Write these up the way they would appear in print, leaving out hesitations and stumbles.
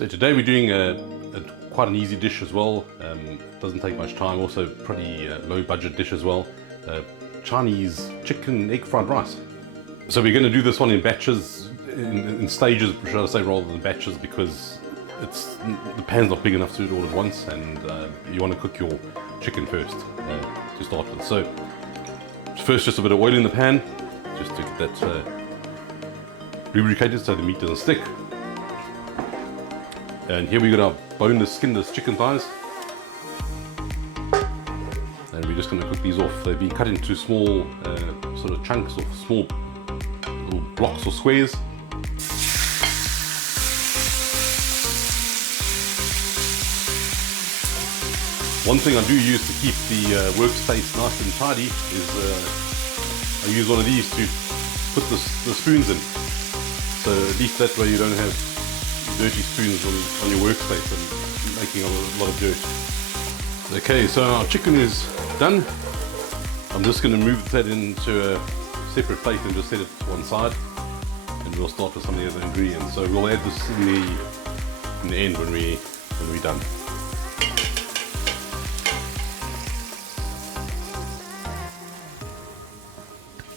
So today we're doing quite an easy dish as well. Doesn't take much time, also pretty low budget dish as well. Chinese chicken egg fried rice. So we're going to do this one in batches, in stages should I say, rather than batches, because the pan's not big enough to do it all at once, and you want to cook your chicken first to start with. So first just a bit of oil in the pan, just to get that lubricated so the meat doesn't stick. And here we got our boneless, skinless chicken thighs. And we're just going to cook these off. They've been cut into small sort of chunks, or small little blocks or squares. One thing I do use to keep the workspace nice and tidy is I use one of these to put the spoons in. So at least that way you don't have dirty spoons on your workspace and making a lot of dirt. Okay, so our chicken is done. I'm just going to move that into a separate plate and just set it to one side, and we'll start with some of the other ingredients. So we'll add this in the end when we're done.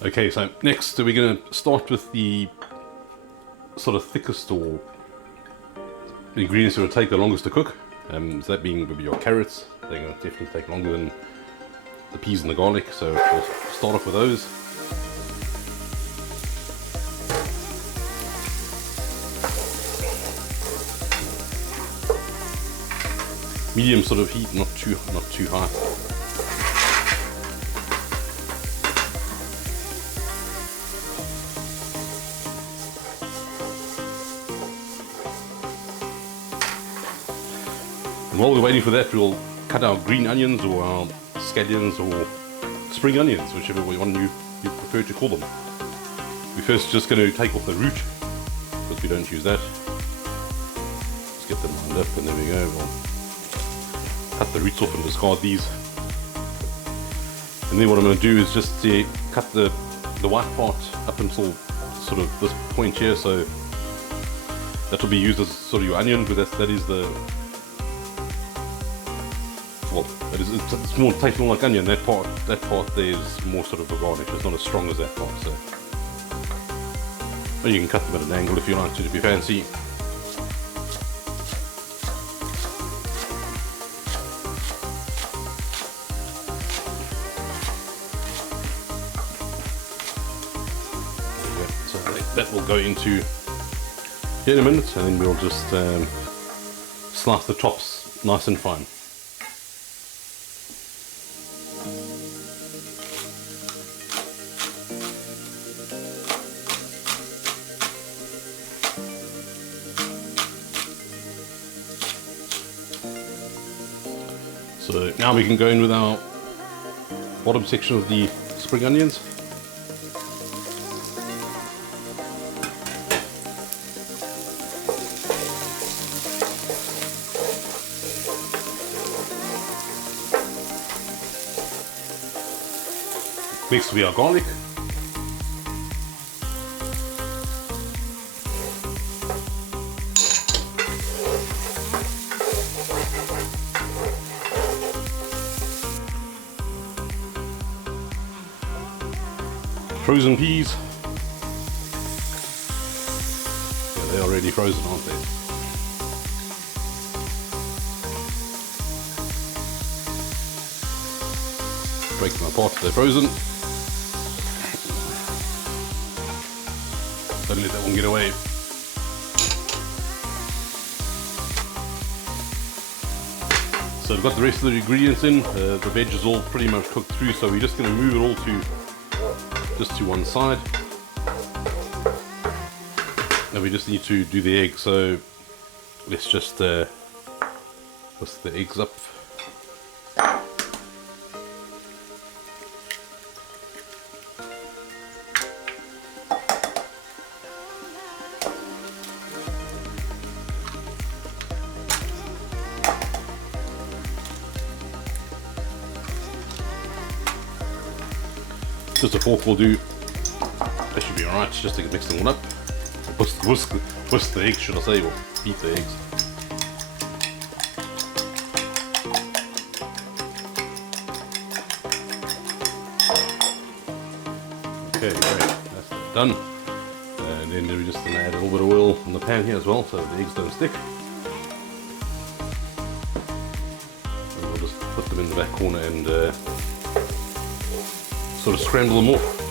Okay, so next we're going to start with the sort of thickest, or the ingredients that will take the longest to cook. So that being maybe your carrots. They're going to definitely take longer than the peas and the garlic, so we'll start off with those. Medium sort of heat, not too high. And while we're waiting for that, we'll cut our green onions, or our scallions, or spring onions, whichever one you prefer to call them. We're first just going to take off the root, because we don't use that. Let's get them lined up, and there we go. We'll cut the roots off and discard these. And then what I'm going to do is just cut the white part up until sort of this point here, so that will be used as sort of your onion, because that is the... Well, it's more tasting like onion. That part there is more sort of a garnish. It's not as strong as that part. So, or you can cut them at an angle if you like to, if you fancy. So that will go into here in a minute, and then we'll just slice the tops nice and fine. So now we can go in with our bottom section of the spring onions. Next will be our garlic. Frozen peas. Yeah, they're already frozen, aren't they? Break them apart, they're frozen. Don't let that one get away. So we've got the rest of the ingredients in. The veg is all pretty much cooked through, so we're just going to move it all to one side. Now we just need to do the egg, so let's just whisk the eggs up. Just a fork will do. That should be alright, just to mix them all up. Whisk the eggs, should I say, or beat the eggs. Okay, great. That's done. And then we're just going to add a little bit of oil in the pan here as well so the eggs don't stick. And we'll just put them in the back corner and sort of scramble them off.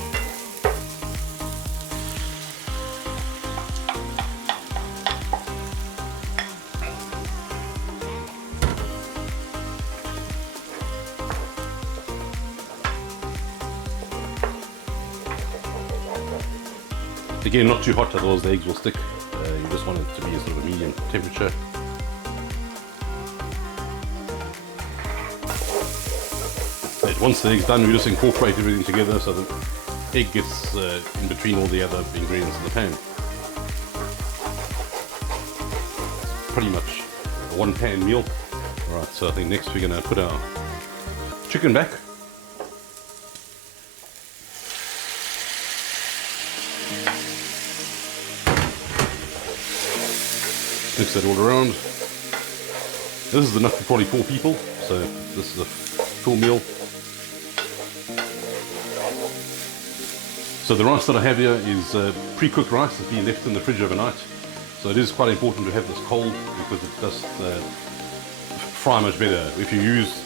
Again, not too hot, otherwise the eggs will stick. You just want it to be a sort of a medium temperature. Right, once the egg's done, we just incorporate everything together so the egg gets in between all the other ingredients in the pan. Pretty much a one pan meal. Alright, so I think next we're going to put our chicken back. Mix that all around. This is enough for probably 4 people, so this is a full meal. So the rice that I have here is pre-cooked rice that's been left in the fridge overnight. So it is quite important to have this cold because it does fry much better. If you use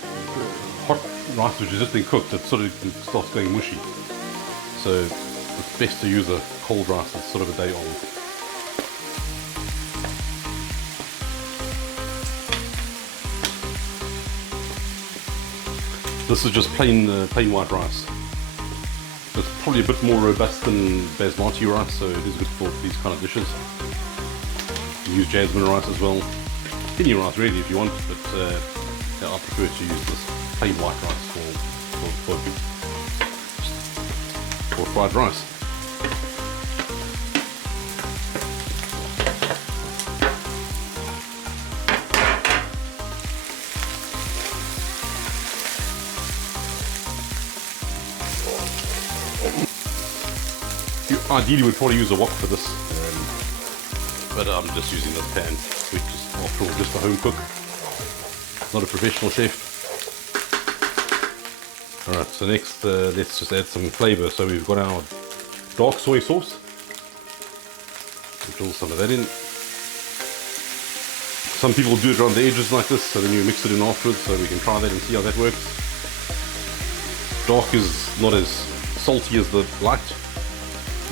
hot rice which has just been cooked, it sort of starts going mushy. So it's best to use a cold rice that's sort of a day old. This is just plain white rice. It's probably a bit more robust than basmati rice, so it is good for these kind of dishes. You can use jasmine rice as well. Any rice really if you want, but yeah, I prefer to use this plain white rice for fried rice. You ideally would probably use a wok for this, but I'm just using this pan, which is after all just a home cook, not a professional chef. Alright, so next let's just add some flavour. So we've got our dark soy sauce. We'll drill some of that in. Some people do it around the edges like this, so then you mix it in afterwards, so we can try that and see how that works. Dark is not as salty as the light.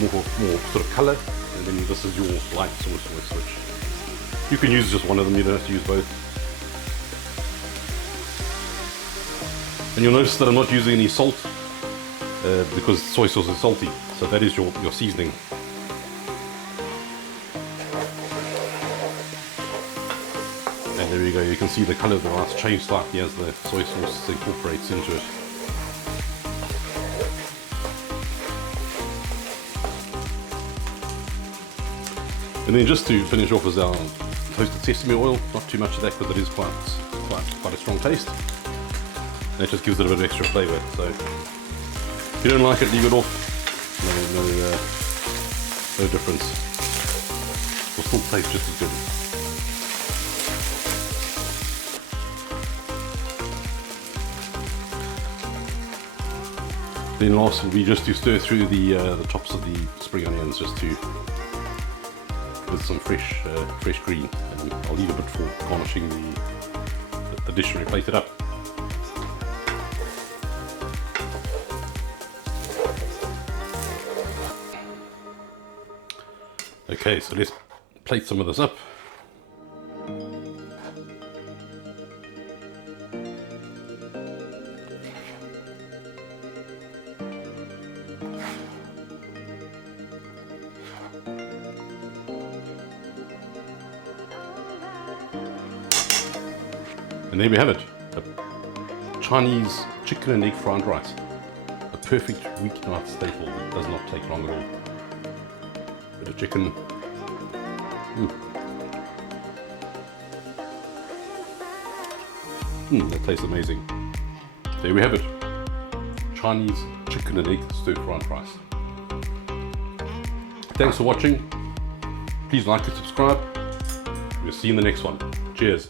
More sort of colour, and then this is your light sauce, which you can use just one of them, you don't have to use both. And you'll notice that I'm not using any salt because soy sauce is salty, so that is your seasoning. And there you go, you can see the colour of the rice change slightly as the soy sauce incorporates into it. And then just to finish off is our toasted sesame oil, not too much of that because it is quite a strong taste. That just gives it a bit of extra flavour. So if you don't like it, leave it off. No difference. It will still taste just as good. Then last will be just to stir through the tops of the spring onions, just to with some fresh green, and I'll leave a bit for garnishing the dish and replate it up. Okay, so let's plate some of this up. And there we have it, a Chinese chicken and egg fried rice. A perfect weeknight staple that does not take long at all. Bit of chicken. That tastes amazing. There we have it, Chinese chicken and egg stir-fried rice. Thanks for watching. Please like and subscribe. We'll see you in the next one. Cheers.